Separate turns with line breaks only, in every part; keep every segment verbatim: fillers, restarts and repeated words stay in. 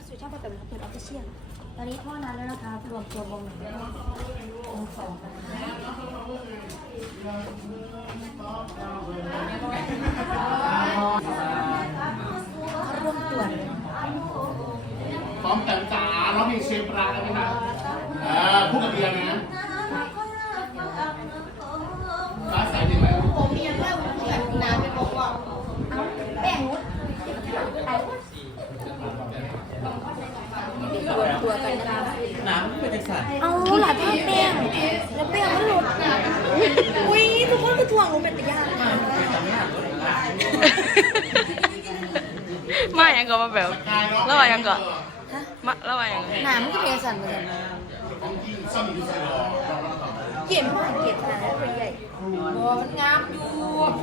สู่ช่องแบบเปิดออฟฟิเชียลตอนนี้พ่อนั้นแล้วนะคะรวมตัววงหนึ่งวงสองร่วมตรวจ
พร้อมแต่จ๋าร้องเพลงเชฟปลาได้ไหมคะเออพูดกับเบียร์นะฟ้าใสหนึ่งไหมผมเมียด้วยผมเมียน้ำเป็นบอกว่า
เอาแป้งวุ้นรวมตัวกันนะคะ
น้ำเป็นจังสัน
เอาหลายพันแป้งแล้วแป้งมันหลุดอุ้ยทุกคนคือถ่วงลงเป็นตะยาง
มาอย่างก็มาแบบแล้วว่ายังก็มาแล้วว่ายัง
หนามันก็เทสันเหมือนกันเก็บมากเก็บขนาดนั้นเป็นใหญ่โอ้มันงามอยู่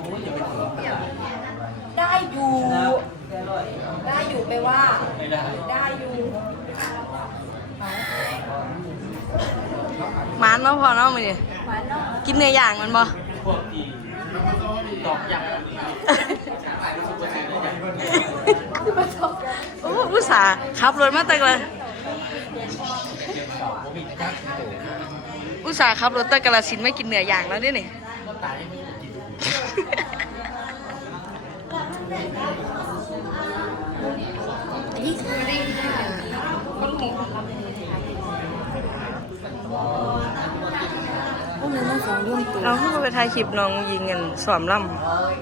ได้อยู่ได้อยู่ไปว่า
ไม่ได้
ได้อยู่
หมานเนาะพอเนาะมื้อนี้
หวานเนาะ
กินเนื้อย่างมันบ่
พวกที่ตอกอย่าง
โอ้อุตส่าห์ขับรถมาตั้งเลยอุตส่าห์ขับรถตั้งกาฬสินธุ์ไม่กินเนื้อย่างแล้วเด้นี่
ตายยังไม่กิน
อันนี้คือได้ค่ะพวกนี้มันสองร่วมตัว
เราเพิ่งไปถ่ายคลิปน้องยิงกันสวมลำ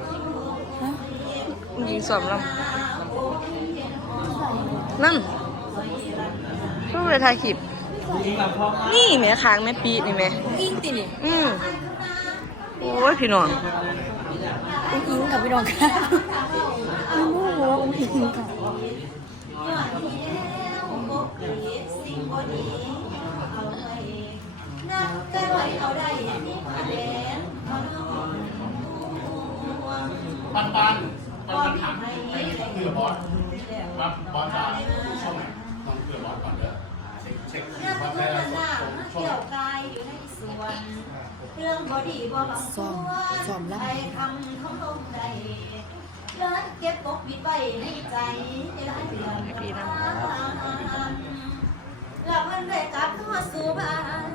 ยิงสวมลำนั่นเพิ่งไปถ่ายคลิปนี่แม่ค้างแม่ปีนี่แม่
อิงตินี่
อืมโอ้ยพี่น้อง
อุ้งอิงกับพี่น้องค่ะอุ้งหัวอุ้งอิงค่ะ
ปันปันปันปันถามไปเผื่อบอสว่าบอสจะดูช่องไหนลองเผื่อบอสก่อนเด้อเช็คเช็คบอสได้แล้วช่องไหน
เรื่องบอดีบอล
ซ้อมซ้อมแล้ว
ไอ้คำของลงใจร้านเก็บปกปิดไว้ในใจร้านเดือนแล้วมันได้กลับเข้าสู่บ้าน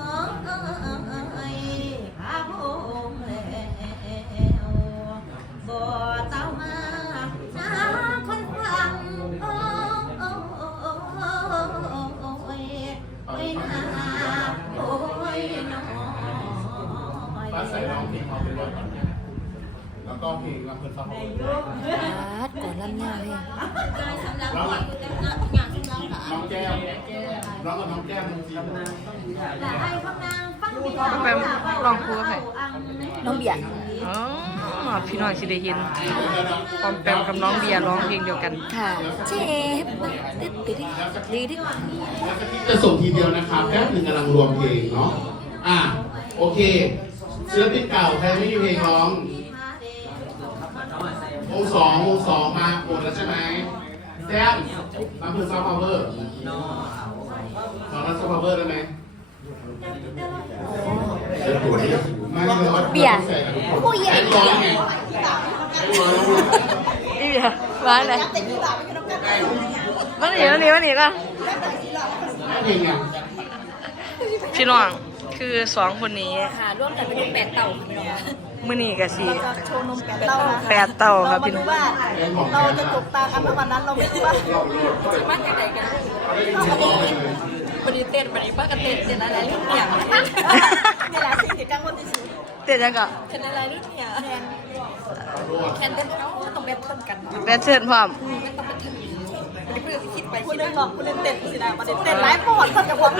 พาพงแล้วบ่เต้ามาหาคนฟังโอ้โอ้โอ้โอ้ยโอ้ยนาโอ้ยน้อง
ฟ้าใสร้องเพลงเขาเป็นร้อยก่อนเนี่ยแล้วก็เพลงลำเพลินฟ้าพง
อาร์ตก่อนลำยาเลย
ร้องน้องแก้มร้องกับน้องแก้มน้องจีน
ไปลองครูกับใคร
น้องเบียร์
อ๋อพี่น้องสิได้เห็นปอมแปมกับน้องเบียร์ร้องเพลงเดียวกัน
ค่ะเชฟติดติดติดติด
จะส่งทีเดียวนะครับแป๊บหนึ่งกำลังรวมเพลงเนาะอ่ะโอเคศิลปินเก่าใครไม่มีเพลงร้องวงสองวงสองมาหมดแล้วใช่ไหมแซมน้ำเพลินซอฟต์พาวเวอร์ขอรับซอฟต์พาวเวอร์ได้ไหมไม่เลยว่า
เบียร์ผู้ใหญ่
ไอ้ร้องไงไอ้ร้อง
นี่เบียร์มาเลยมาหนีมาหนีมาหนีป่ะ
เพลงไง
พี่น้องคือสองคนนี้
ค่ะร่วมกันเป็นแปดเต่าค่ะพี่น้อง
มื้อนี้ก็สิ
จะโชว์นมแปดเต้านะคะ
แปดเต่าครับพี่น้
เรา
อง
มาดูว่าเราจะจบตากันเมื่อวันนั้นเราไม่รู้ว่าจะมั่นใจกันวันนี้เต้นวันนี้ป้ากันเต้นเต้นอะไรรุ่นเนี่ยนี่แหละสิ่งที่กังวลที่สุด
เต้นยังก็
เต้นอะไรรุ่นเนี่ยแคนเต้นเขาต้องแบบเพิ่มกัน
แบทเทิลพร้อม
ไม่เพื่อคิดไปคิดได้หรอกคุณเล่นเต้นสินะประเด็นเต้นไลฟ์ปอดคนจะความ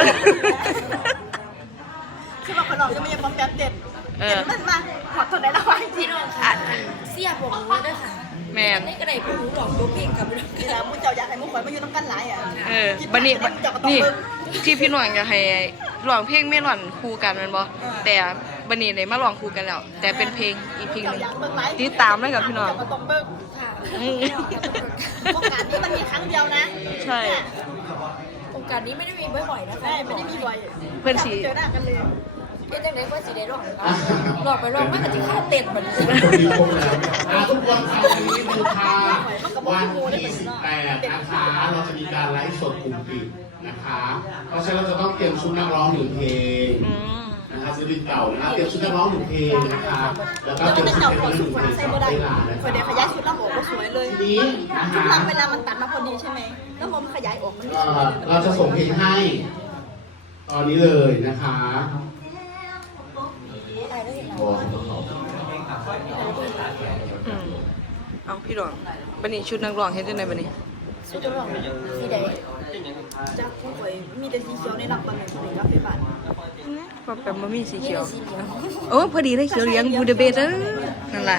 คือว่าคนเราจะไม่ยังความแบบเต้นเต้นมันมาขอโทษได้แล้วว่าจริ
พี่
ง
น้องค่ะเสียบอกรู้ด้วยค่ะ
แม่น
นี่ก็ได้ผู้รู้หลอกตัวเพลงกับพี่น้อง
นี่แหละมึงเจ้าอยากให้มึงข่อยมาอยู่ต้องกันหลายอ่ะ
เออบัดนี้บัดนี่ที่พี่น้องอยากให้ร้องเพลงไม่ร้อนคู่กันแม่นบ่แต่บัดนี้ได้มาร้องคู่กันแล้ว แต่เป็นเพลงอีกเพลงหนึงติดตามเลยกับพี่น้อง
มาตรงเบิ้ง
ค่ะ
อืม
โอกาสนี้มันมีครั้งเดียวนะ
ใช่
โอกาสนี้ไม่ได้มีบ่อยๆนะคะ
ใช่ไม่ได้มีบ่อย
เพื่อนสี
เจอหน้ากันเลยเอ๊ะจังได๋ก็สิได้ร้องร้องไปร้องมาก็สิเข้าเต้นบัดนี้
คนดีครบแล้วอ่ะทุกคนคราวนี้เป็นทางวันที่สิบแปดนะคะเราจะมีการไลฟ์สดกลุ่มปิดนะคะเพราะฉะนั้นเราจะต้องเตรียมชุดนักร้องหนึ่งเพลง
อืม
นะคะศิลปินเก่านะคะเตรียมชุดนักร้องหนึ่งเพลงนะคะแล้วก็
แล้ว
เตรียม
มัน
ชุด
เก่า
เพล
ข
ง
อ
ห
สุ
นึ่ง
ด
เพล
ฟั
ง
ง
ส
ใส่
อง
บ่ได้
เวลานะคะ
คอยได้ขยายชุดลำโอกก็สวยเลย
ทีนี้นะ
ชุด
คะ
ลำเวลามันตัดมาพอดีใช่ไหมแล้วมันขยายออกมัน
เอ่อเราจะส่งเพลงให้ ตอนนี้เลยนะคะ
ได้แล้วเห็น
โอ้
อืมเอาพี่หลวงบันนี้ชุดนักร้องเฮ็ดจังไดบันนี้
ชุดจะร้องสีแดงจากผู้ข่อยมีแต่สีเขียวในรักบางแห่งบ่ได้รับไปบาด
ปอแปมบ่มีสีเขียว
สีเขียว
โอ้พอดีเลยเขียวเลี้ยงบูเดเบตเออนั่นล่ะ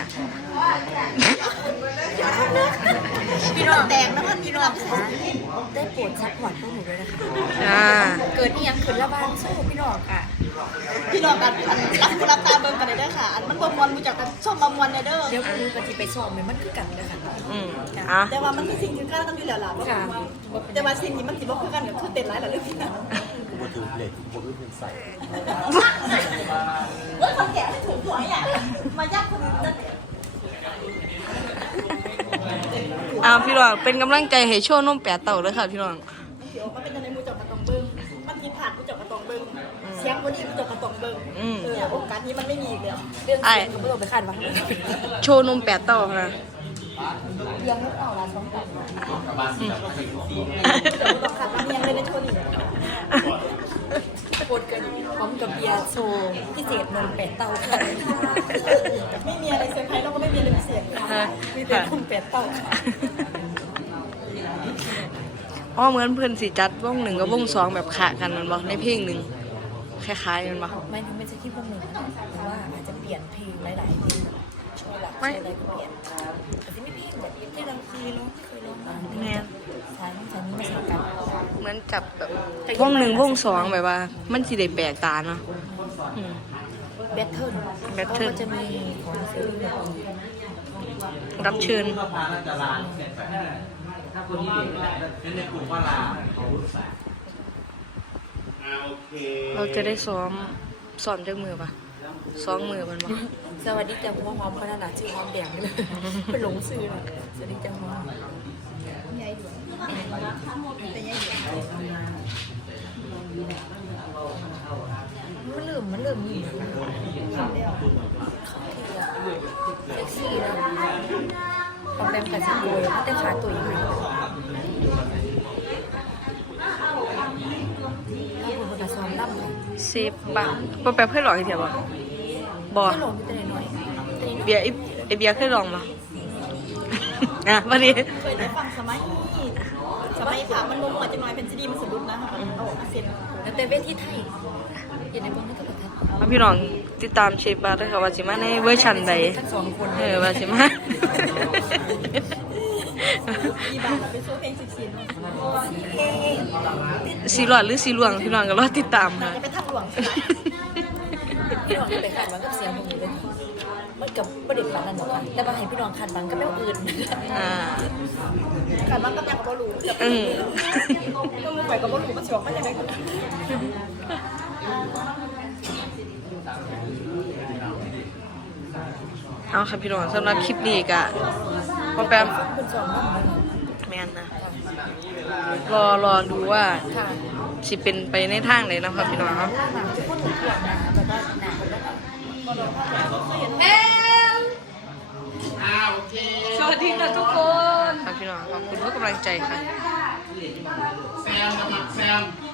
พี่น้องแตกนะมันพี่น้องค่ะได้โปรดซัพพอร์ตพวกหนูด้วยนะคะ
อ่า
เกิดอีหยังขึ้นละบ้านสู้พี่น้องค่ะ พี่น้องกันอันรับกูรับตาเบิ่งกันได้เด้อค่ะ อันมันบ่มวนรู้จักแต่ชอบบำมวนเด้อเดี๋ยวกูก็สิไปซ้อมมันคือกันเด้อค่ะ
อืมอ่ะ
แต่ว่ามันคือสิ่งที่กันต้องอยู่แล้วล่ะค่ะแต่ว่าสิ่งนี้มันสิบ่คือกันก็คือเต้นหลายหลายเรื่องพี่น้องบ่ถือเหล็กบ่คือเป็นใส่เว้ยคนแก่ไม่ถูกหวยอ่ะมายักคนอื่นนั่น
อ่าพี่หลวงเป็นกำลังใจให้โชว์นมแปดเต่าเลยค่ะพี่หลวง
เดี๋ยวมันเป็นจังได๋มูเจักกระตองเบิ่งมันผิดพลาดมูเจักกระตองเบิ่งเสียงบ่ดีมูเจักกระตองเบิ่งเออโอกาสนี้มันไม่มีอีกแล้วเรื่องเสียงก็บ่ต้องไปคาดหวัง
โชว์นมแปดเต่านะ
เลี้ยงลูกเอาละสองตันเดี๋ยวต้องขัดน้ำเลี้ยงเลยในช่วงนี้ปวดเกินพร้อมกับเบียร์โซพิเศษนมเป็ดเต้าค่ะไม่มีอะไรเซอร์ไพรส์แล้วก็ไม่มีอะไรพิเศษค่ะมีแต่นมเป็ดเต้าค่ะ
อ๋อเหมือนเพื่อนสิจัดวงหนึ่งกับวงสองแบบขะกันมันบอกในเพลงหนึ่งคล้ายๆกันบอก
ไม่ไม่ใช่ที่พวกหนึ่งนะแต่ว่าอาจจะเปลี่ยนเพลงหลายๆเพลงช่วยหลักช่วยอะไรก็เปลี่ยนแต่ที่ไม่เพลงแบบที่เราเคยร้องเคยร้องมา
แม่น
ฉันฉันไม่ใช่กัน
เหมือนจับแบบวงหนึ่งวงสองแบบว่า มันสิได้แปลกตาเนาะอืม
แบทเทิล
Battle
ก็จะมีของซีรีส์แบบนี้
รับเชิญ
ถ้าคนที่เด็กเป็นในกลุ่มว่าลาเขารู้สึก
อ่าโอเค
เราจะได้ซ้อมซ้อมจากมือปะซ้อมมือมันปะ
สวัสดีจ้าพ่อหอมขนาดชื่อหอมแดงเลยเป็นหลงซื้อเลยสวัสดีจ้าพ่อใหญ่อยู่เป็นใหญ่อยู่มันเริ่มมันเริ่มมีเซ็กซี่นะออกแรงกับสิโกยแต่ขาตัวยังไงถ้าคุณคนจะซ้อมล่ำค่ะ
สิบบาทปอแปบเคยลองอีกเถียบ่บอ
แค่ลงไปหน่อยๆ
เบียร์ไอ้ไอเบียร์เคยลองมา อ่ะวันนี้
เคยได้ฟังสมัยสมัยผ่ามันลงหัวจะน้อยเป็นซีดีมันสะดุดนะเอาออกมาเซ็นแล้วแต่เวทีไทยอยู่ในเบื้องหน้าตัวทัศน์
เอาพี่น้องติดตามเชฟบาร์ด้วยค่ะว่าสิมาในเวอร์ชันใด
ทั้งสองคน
เออว่าสิมา
อีบาเป็นโซ่เพลงสิบสี่
สีหลอดหรือสีหลวงพี่น้องก็รอติดตามค่ะ
จะไปทำหลวงพี่น้องไปขัดบังกับเสียงมึงเลยมันกับประเด็นฝันนั่นหรอกค่ะแต่บางให้พี่น้องขัดบังกับแม่อื่น
อ่า
ขัดบังกับยังก็รู้
อืม
ก็รู้ไปก็รู้มันสวมมันยังไงกัน
เอาค่ะพี่น้องสำหรับคลิปนี้ก็ปอแปม
คุณสวมมัน
แมนนะรอรอดูว่า
ค่ะ
สิเป็นไปในทางไหนนะครับพี่น้องครับ
ทุกคนถูกหวังนะแต่ว่าหนักแล้วก็
อ่าโอเค
สวัสดีค่ะทุกคน ครับพี่น้องขอบคุณทุกกำลังใจค่ะ
แซมกับหมักแซม